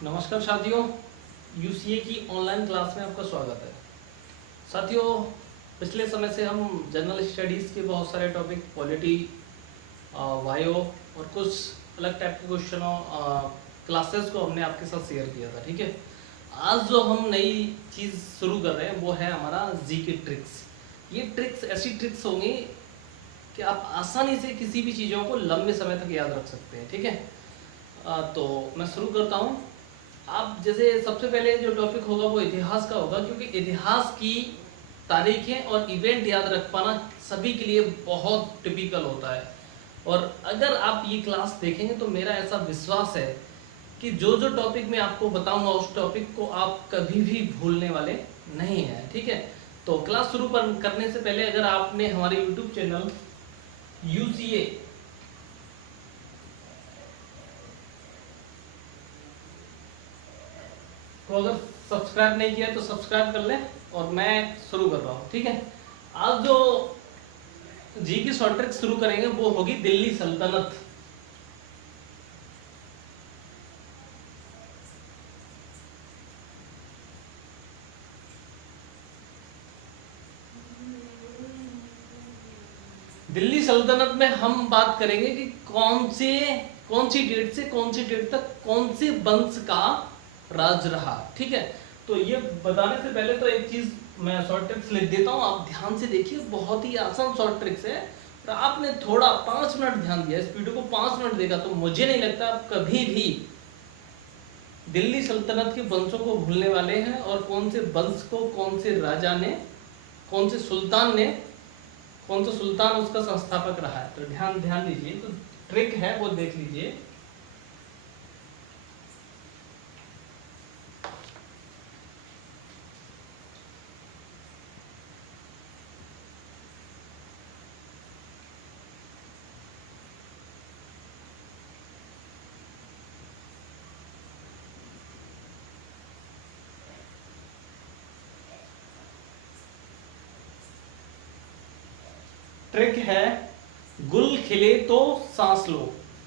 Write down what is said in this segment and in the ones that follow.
नमस्कार साथियों, यूसीए की ऑनलाइन क्लास में आपका स्वागत है। साथियों, पिछले समय से हम जनरल स्टडीज़ के बहुत सारे टॉपिक, पॉलिटी, बायो और कुछ अलग टाइप के क्वेश्चनों क्लासेस को हमने आपके साथ शेयर किया था। ठीक है, आज जो हम नई चीज़ शुरू कर रहे हैं वो है हमारा जी के ट्रिक्स। ये ट्रिक्स ऐसी ट्रिक्स होंगी कि आप आसानी से किसी भी चीज़ों को लंबे समय तक याद रख सकते हैं। ठीक है, तो मैं शुरू करता हूँ। आप जैसे सबसे पहले जो टॉपिक होगा वो इतिहास का होगा, क्योंकि इतिहास की तारीखें और इवेंट याद रख पाना सभी के लिए बहुत टिपिकल होता है। और अगर आप ये क्लास देखेंगे तो मेरा ऐसा विश्वास है कि जो जो टॉपिक मैं आपको बताऊंगा उस टॉपिक को आप कभी भी भूलने वाले नहीं हैं। ठीक है, तो क्लास शुरू करने से पहले अगर आपने हमारे यूट्यूब चैनल यूसीए तो अगर सब्सक्राइब नहीं किया तो सब्सक्राइब कर लें और मैं शुरू कर रहा हूँ। ठीक है, आज जो जी की शॉर्ट ट्रिक शुरू करेंगे वो होगी दिल्ली सल्तनत। दिल्ली सल्तनत में हम बात करेंगे कि कौन सी डेट से कौन सी डेट तक कौन से वंश का राज रहा। ठीक है, तो ये बताने से पहले तो एक चीज मैं शॉर्ट ट्रिक्स लिख देता हूँ, आप ध्यान से देखिए। बहुत ही आसान शॉर्ट ट्रिक्स है, तो आपने थोड़ा 5 मिनट ध्यान दिया, इस वीडियो को 5 मिनट देखा तो मुझे नहीं लगता आप कभी भी दिल्ली सल्तनत के वंशों को भूलने वाले हैं, और कौन से वंश को कौन से राजा ने, कौन से सुल्तान ने, कौन सा सुल्तान उसका संस्थापक रहा है। तो ध्यान ध्यान दीजिए, तो ट्रिक है वो देख लीजिए। ट्रिक है गुल खिले तो सांस लो।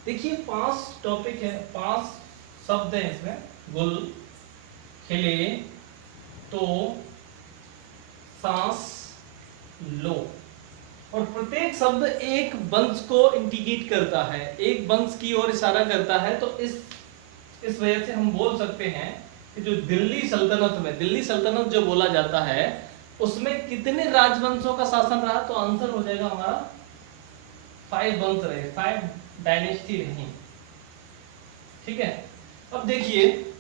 देखिए 5 टॉपिक है, 5 शब्द हैं इसमें। गुल खिले तो सांस लो, और प्रत्येक शब्द एक वंश को इंडिकेट करता है, एक वंश की ओर इशारा करता है। तो इस वजह से हम बोल सकते हैं कि जो दिल्ली सल्तनत में, दिल्ली सल्तनत जो बोला जाता है उसमें कितने राजवंशों का शासन रहा, तो आंसर हो जाएगा हमारा 5 वंश रहे, 5 डायनेस्टी रही। ठीक है, अब देखिए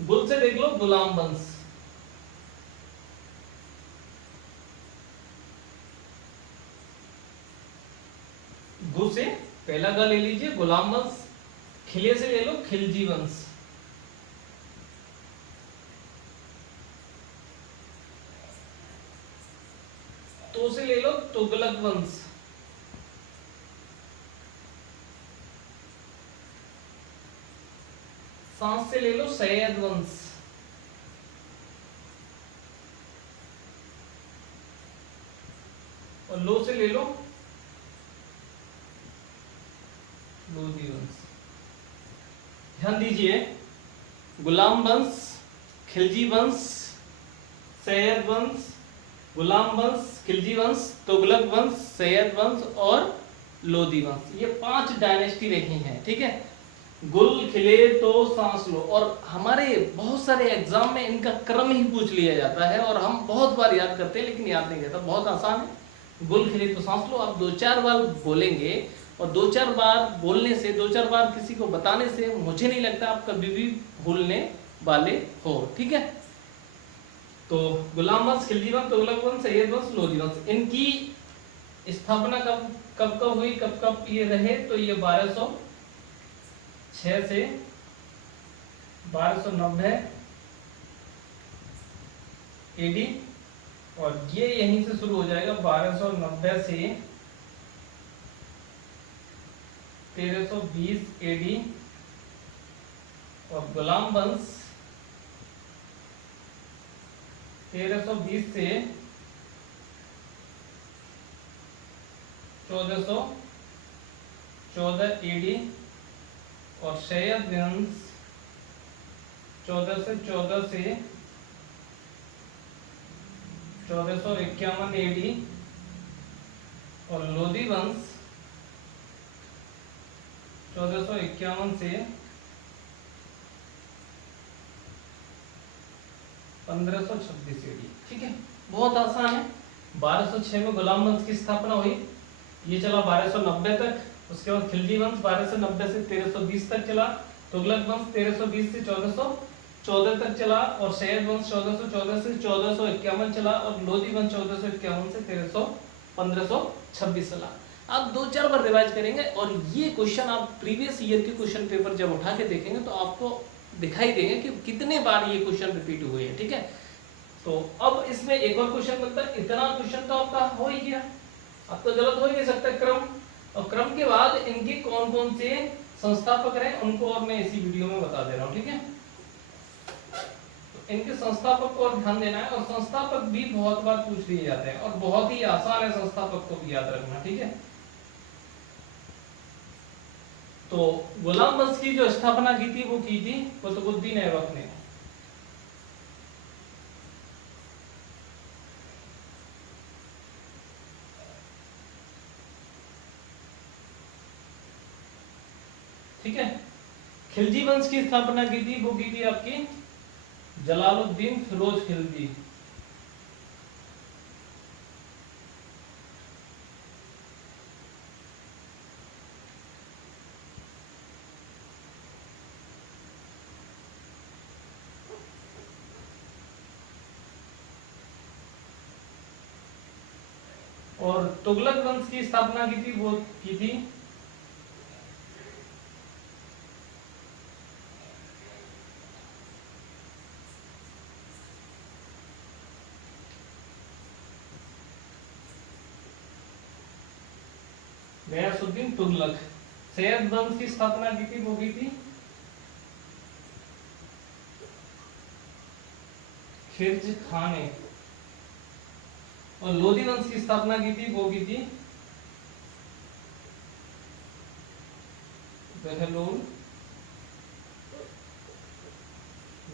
गुल से देख लो गुलाम वंश, गु से पहला ग ले लीजिए गुलाम वंश, खिले से ले लो खिलजी वंश, तो से ले लो तुगलक वंश, सांस से ले लो सैयद वंश, और लो से ले लो लोधी वंश। ध्यान दीजिए, गुलाम वंश, खिलजी वंश, सैयद वंश, गुलाम वंश, खिलजी वंश, तुगलक वंश, सैयद वंश और लोधी वंश, ये 5 डायनेस्टी रही हैं। ठीक है, गुल खिले तो सांस लो, और हमारे बहुत सारे एग्जाम में इनका क्रम ही पूछ लिया जाता है और हम बहुत बार याद करते हैं लेकिन याद नहीं रहता। बहुत आसान है, गुल खिले तो सांस लो। आप 2-4 बार बोलेंगे, और 2-4 बार बोलने से, 2-4 बार किसी को बताने से मुझे नहीं लगता आप कभी भी भूलने वाले हो। ठीक है, तो गुलाम वंश, खिलजी वंश, तुगलक वंश, सैयद वंश, लोधी वंश, इनकी स्थापना कब कब कब हुई, कब कब ये रहे, तो ये 1206 से 1290 एडी, और ये यहीं से शुरू हो जाएगा 1290 से 1320 एडी, और गुलाम वंश 1320 से 1414 एडी, और सैयद वंश 1451 एडी और लोधी वंश 1451 से 1526 एडी। ठीक है, बहुत आसान है। 1206 में गुलाम वंश की स्थापना हुई, ये चला 1290 तक। उसके बाद खिलजी वंश 1290 से 1320 तक चला। तुगलक वंश 1320 से 1414 तक चला। और सैयद वंश 1414 से 1451 चला। और लोधी वंश 1451 से 1526 चला। आप 2-4 बार रिवाइज करेंगे और ये क्वेश्चन आप प्रीवियस ईयर के क्वेश्चन पेपर जब उठा के देखेंगे तो आपको दिखाई देंगे कि कितने बार ये क्वेश्चन रिपीट हुए हैं। ठीक है, तो अब इसमें एक और क्वेश्चन बनता है, इतना क्वेश्चन तो आपका हो ही गया, अब तो गलत हो ही नहीं सकता क्रम। और क्रम के बाद इनके कौन कौन से संस्थापक रहे उनको और मैं इसी वीडियो में बता दे रहा हूँ। ठीक है, तो इनके संस्थापक को और ध्यान देना है। और संस्थापक भी बहुत बार पूछ लिए जाते हैं और बहुत ही आसान है संस्थापक को भी याद रखना। ठीक है, तो गुलाम वंश की जो स्थापना की थी वो की थी कुतुबुद्दीन ऐबक ने। ठीक है, खिलजी वंश की स्थापना की थी वो की थी आपकी जलालुद्दीन फिरोज खिलजी। और तुगलक वंश की स्थापना की थी वो की थी गयासुद्दीन तुगलक। सैयद वंश की स्थापना की थी वो की थी खिर्ज खान ने। और लोधी वंश की स्थापना की थी वो की थी बहलोल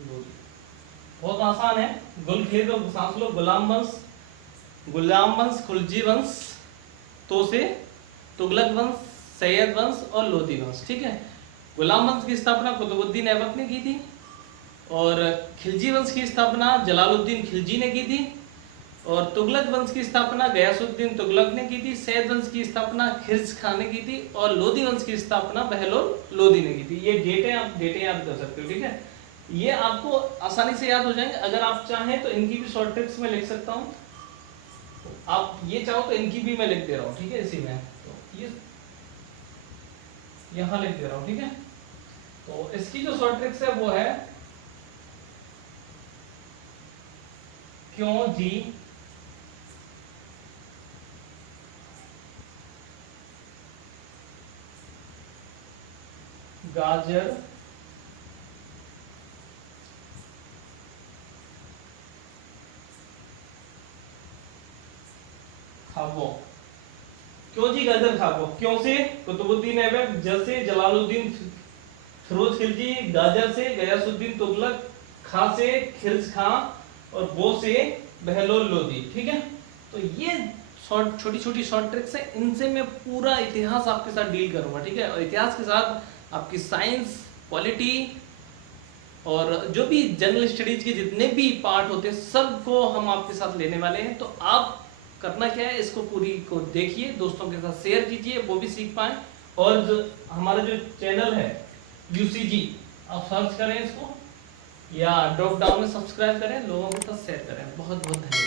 लोधी। बहुत आसान है, गुल खेद और सांस लो। गुलाम वंश, खिलजी वंश, तो से तुगलक वंश, सैयद वंश और लोधी वंश। ठीक है, गुलाम वंश की स्थापना कुतुबुद्दीन ऐबक ने की थी। और खिलजी वंश की स्थापना जलालुद्दीन खिलजी ने की थी। और तुगलक वंश की स्थापना गयासुद्दीन तुगलक ने की थी। सैयद वंश की स्थापना खिर्ज खान ने की थी। और लोधी वंश की स्थापना बहलोल लोधी ने की थी। ये डेटें आप याद कर सकते हो। ठीक है, ये आपको आसानी से याद हो जाएंगे। अगर आप चाहें तो इनकी भी शॉर्ट ट्रिक्स में लिख सकता हूँ, आप ये चाहो तो इनकी भी मैं लिख दे रहा हूँ। ठीक है, इसी में तो ये यहां लिख दे रहा हूँ। ठीक है, तो इसकी जो शॉर्ट ट्रिक्स है वो है क्यों जी गाजर खाबो। क्यों जी गाजर खाबो, क्यों से कुतुबुद्दीन ऐबक, जैसे जलालुद्दीन फिरोज खिलजी, गाजर से गयासुद्दीन तुगलक, खा से खिर्ज खां और वो से बहलोल लोधी। ठीक है, तो ये छोटी छोटी शॉर्ट ट्रिक्स है, इनसे मैं पूरा इतिहास आपके साथ डील करूंगा। ठीक है, और इतिहास के साथ आपकी साइंस, पॉलिटी और जो भी जनरल स्टडीज के जितने भी पार्ट होते हैं सबको हम आपके साथ लेने वाले हैं। तो आप करना क्या है, इसको पूरी को देखिए, दोस्तों के साथ शेयर कीजिए, वो भी सीख पाए। और जो हमारा जो चैनल है UCG, आप सर्च करें इसको या ड्रॉप डाउन में सब्सक्राइब करें, लोगों के साथ शेयर करें। बहुत बहुत धन्यवाद।